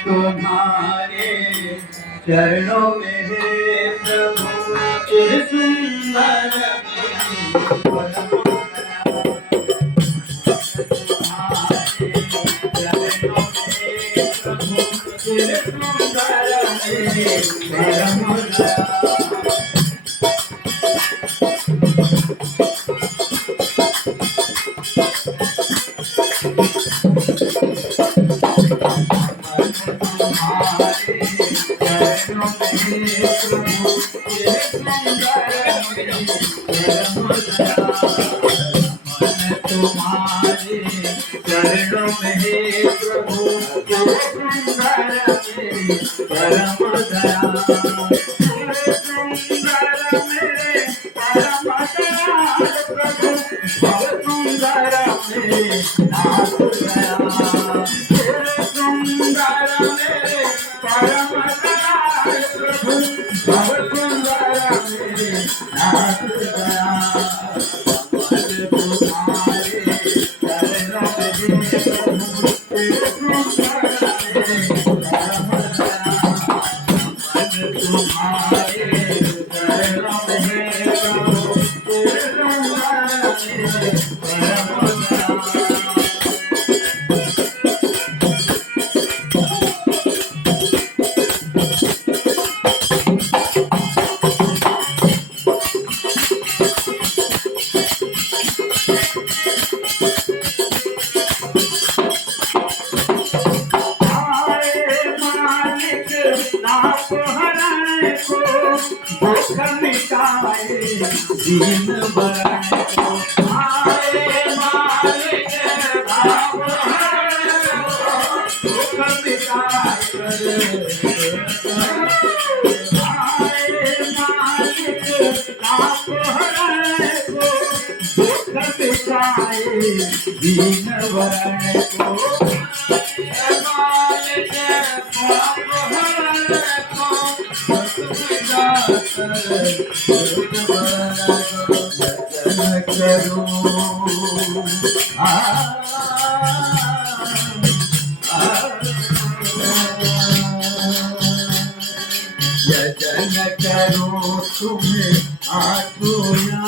तुम्हारे चरणों में है प्रभु चिर सुंदर तुम्हारे चरणों में हे प्रभु परम दया सुंदर मेरे परम दयाल प्रभु भव सुंदर मेरे नाथ दया सुंदर मेरे परम दयाल प्रभु भव सुंदर मेरे नाथ दया दीन बरन को आए मालिक भाव दुख मिटाए आए मालिक आप हरण को दुख मिटाए दीन बरन को मालिक आप हरण को दुख मिटाए करो यजन करो तुम्हें आठोया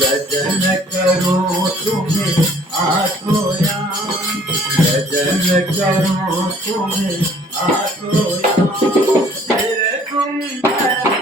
यजन करो तुम्हें आठोया यजन करो तुम्हें आठोया तेरे सुंदर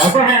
Apa